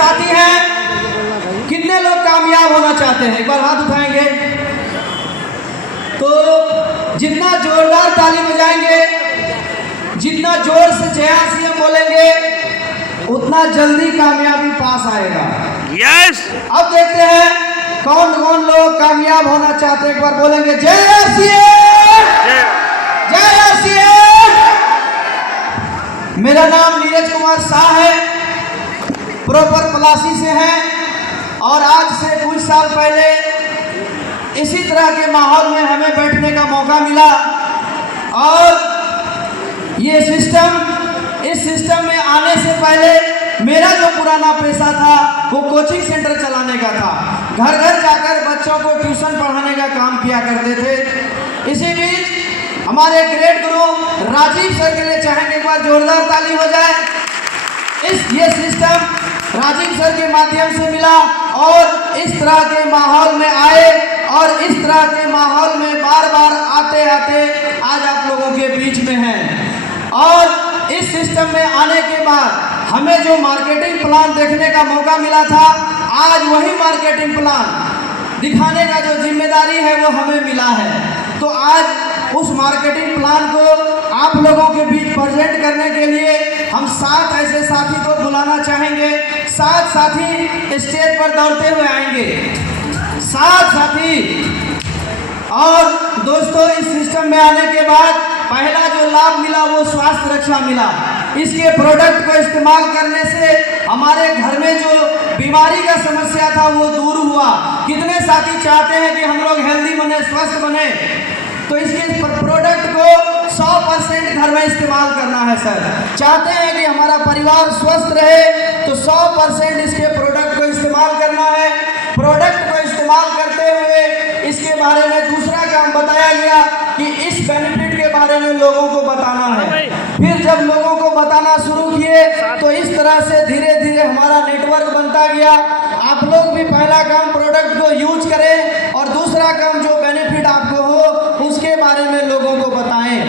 साथी हैं, कितने लोग कामयाब होना चाहते हैं? एक बार हाथ उठाएंगे तो जितना जोरदार ताली बजाएंगे, जितना जोर से जय सीएम बोलेंगे, उतना जल्दी कामयाबी पास आएगा। यस। अब देखते हैं कौन कौन लोग कामयाब होना चाहते हैं। एक बार बोलेंगे जय सीएम, जय सीएम। मेरा नाम नीरज कुमार शाह है, प्रॉपर पलासी से हैं और आज से कुछ साल पहले इसी तरह के माहौल में हमें बैठने का मौका मिला और ये इस सिस्टम में आने से पहले मेरा जो पुराना पेशा था वो कोचिंग सेंटर चलाने का था। घर घर जाकर बच्चों को ट्यूशन पढ़ाने का काम किया करते थे। इसी बीच हमारे ग्रेट गुरु राजीव सर के लिए चाहेंगे एक बार जोरदार ताली हो जाए। ये सिस्टम राजीव सर के माध्यम से मिला और इस तरह के माहौल में आए और इस तरह के माहौल में बार बार आते आते आज आप लोगों के बीच में हैं। और इस सिस्टम में आने के बाद हमें जो मार्केटिंग प्लान देखने का मौका मिला था, आज वही मार्केटिंग प्लान दिखाने का जो जिम्मेदारी है वो हमें मिला है। तो आज उस मार्केटिंग प्लान को आप लोगों के बीच प्रेजेंट करने के लिए हम 7 ऐसे साथी को बुलाना चाहेंगे। 7 साथी स्टेज पर दौड़ते हुए आएंगे, 7 साथी। और दोस्तों, इस सिस्टम में आने के बाद पहला जो लाभ मिला वो स्वास्थ्य रक्षा मिला। इसके प्रोडक्ट को इस्तेमाल करने से हमारे घर में जो बीमारी का समस्या था वो दूर हुआ। कितने साथी चाहते हैं कि हम लोग हेल्दी बने, स्वस्थ बने? तो इसके प्रोडक्ट को 100% घर में इस्तेमाल करना है सर। चाहते हैं कि हमारा परिवार स्वस्थ रहे तो 100% इसके प्रोडक्ट को इस्तेमाल करना है। प्रोडक्ट को इस्तेमाल करते हुए इसके बारे में दूसरा काम बताया गया कि इस बेनिफिट के बारे में लोगों को बताना है। फिर जब लोगों को बताना शुरू किए तो इस तरह से धीरे धीरे हमारा नेटवर्क बनता गया। आप लोग भी पहला काम प्रोडक्ट को यूज करें और दूसरा काम जो बेनिफिट आपको हो उसके बारे में लोगों को बताएं।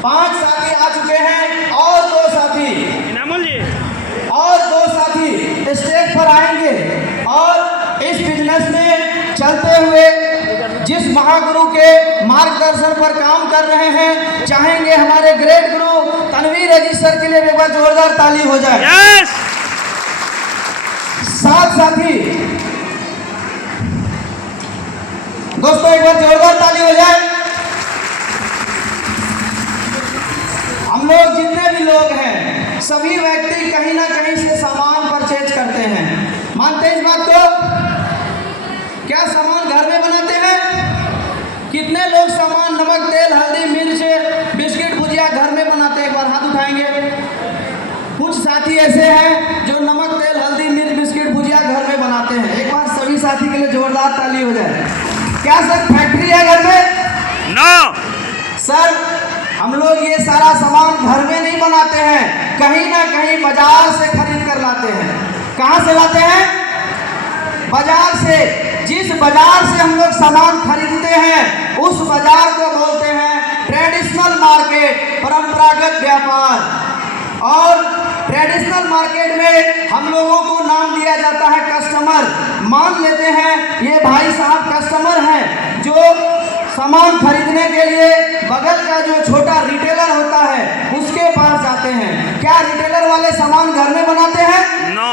5 साथी आ चुके हैं और 2 साथी स्टेज पर आएंगे और इस बिजनेस में चलते हुए जिस महागुरु के मार्गदर्शन पर काम कर रहे हैं, चाहेंगे हमारे ग्रेट गुरु तनवीर अजीज सर के लिए एक बार जोरदार ताली हो जाए। यस। 7 साथी दोस्तों एक बार जोरदार ताली हो जाए। हम लोग जितने भी लोग हैं सभी व्यक्ति कहीं ना कहीं से सामान परचेज करते हैं। मानते हैं इस बात को? क्या सामान घर में बनाते हैं? कितने लोग सामान नमक, तेल, हल्दी, मिर्च, बिस्किट, भुजिया घर में बनाते हैं? एक बार हाथ उठाएंगे। कुछ साथी ऐसे हैं जो नमक, तेल, हल्दी, मिर्च, बिस्किट, भुजिया घर में बनाते हैं। एक बार सभी साथी के लिए जोरदार ताली हो जाए। क्या सर फैक्ट्री है घर में? नो सर, हम लोग ये सारा सामान घर में नहीं बनाते हैं, कहीं ना कहीं बाजार से खरीद कर लाते हैं। कहाँ से लाते हैं? बाजार से। जिस बाजार से हम लोग सामान खरीदते हैं उस बाजार को बोलते हैं ट्रेडिशनल मार्केट, परंपरागत व्यापार। और ट्रेडिशनल मार्केट में हम लोगों को नाम दिया जाता है कस्टमर। मान लेते हैं ये भाई साहब कस्टमर हैं जो सामान खरीदने के लिए बगल का जो छोटा रिटेलर होता है उसके पास जाते हैं। क्या रिटेलर वाले सामान घर में बनाते हैं? नो।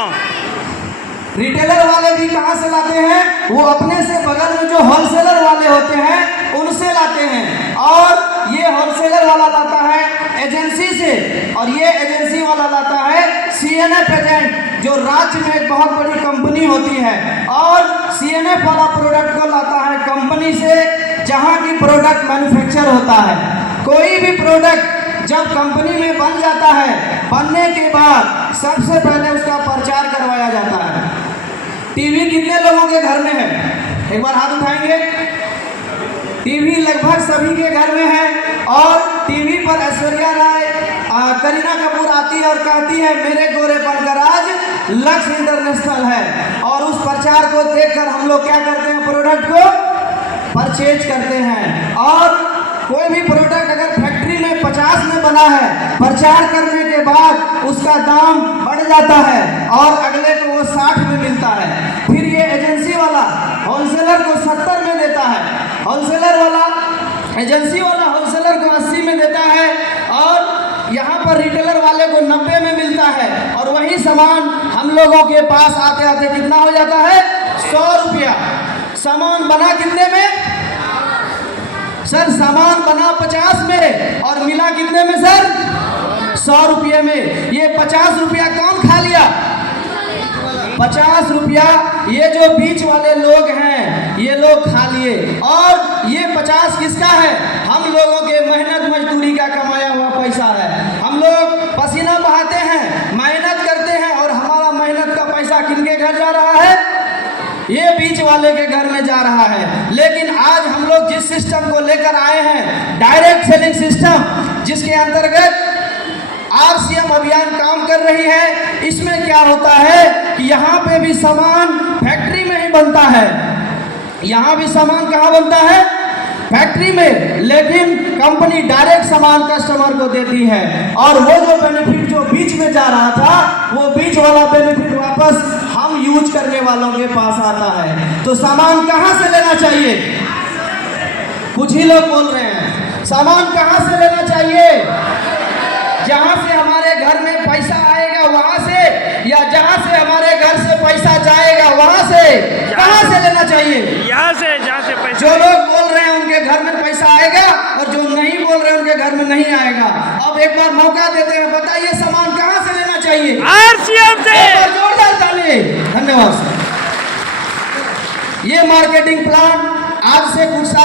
रिटेलर वाले भी कहाँ से लाते हैं? वो अपने से बगल में जो होलसेलर वाले होते हैं उनसे लाते हैं। और ये होलसेलर वाला लाता है एजेंसी से और ये एजेंसी वाला लाता है CNF एजेंट, जो राज्य में एक बहुत बड़ी कंपनी होती है। और CNF वाला प्रोडक्ट को लाता है कंपनी से जहाँ की प्रोडक्ट मैन्युफैक्चर होता है। कोई भी प्रोडक्ट जब कंपनी में बन जाता है, बनने के बाद सबसे पहले उसका प्रचार करवाया जाता है। टीवी कितने लोगों के घर में है? एक बार हाथ उठाएंगे। टीवी लगभग सभी के घर में है और टीवी पर ऐश्वर्या राय, करीना कपूर आती है और कहती है मेरे गोरेपन का राज लक्ष्य इंटरनेशनल है। और उस प्रचार को देखकर हम लोग क्या करते हैं? प्रोडक्ट को परचेज करते हैं। और कोई भी प्रोडक्ट अगर फैक्ट्री में 50 में बना है, प्रचार करने के बाद उसका दाम बढ़ जाता है और अगले को वो 60 60 में मिलता है। फिर ये एजेंसी वाला होलसेलर को 70 में देता है, होलसेलर वाला एजेंसी वाला होलसेलर को 80 में देता है, और यहाँ पर रिटेलर वाले को 90 में मिलता है। और वही सामान हम लोगों के पास आते आते कितना हो जाता है? 100 रुपया। सामान बना कितने में सर? सामान बना 50 में और मिला कितने में सर? 100 रुपये में। ये 50 रुपया कौन खा लिया? 50 रुपया ये जो बीच वाले लोग हैं ये लोग खा लिए। और ये 50 किसका है? हम लोगों के मेहनत मजदूरी का कमाया हुआ पैसा है। हम लोग पसीना बहाते हैं, मेहनत करते हैं, और हमारा मेहनत का पैसा किनके घर जा रहा है? ये बीच वाले के घर में जा रहा है। लेकिन आज हम लोग जिस सिस्टम को लेकर आए हैं, डायरेक्ट सेलिंग सिस्टम, जिसके अंतर्गत RCM अभियान काम कर रही है, इसमें क्या होता है कि यहाँ पे भी सामान फैक्ट्री में ही बनता है। यहाँ भी सामान कहाँ बनता है? फैक्ट्री में। लेकिन कंपनी डायरेक्ट सामान कस्टमर को देती है, और वो जो बेनिफिट जो बीच में जा रहा था, वो बीच वाला बेनिफिट वापस हम यूज करने वालों के पास आता है। तो सामान कहाँ से लेना चाहिए? कुछ ही लोग बोल रहे हैं। सामान कहाँ से लेना चाहिए? जहाँ से हमारे घर में पैसा आएगा वहाँ से, या जहाँ से हमारे घर से पैसा जाएगा वहाँ से? कहाँ से लेना चाहिए? यहाँ से, जहाँ से पैसा। जो लोग बोल रहे हैं उनके घर में पैसा आएगा, और जो नहीं बोल रहे हैं उनके घर में नहीं आएगा। अब एक बार मौका देते हैं, बताइए सामान कहाँ से लेना चाहिए? RCM से। एक बार जोरदार ताली। धन्यवाद सर। ये मार्केटिंग प्लान आज से कुछ साल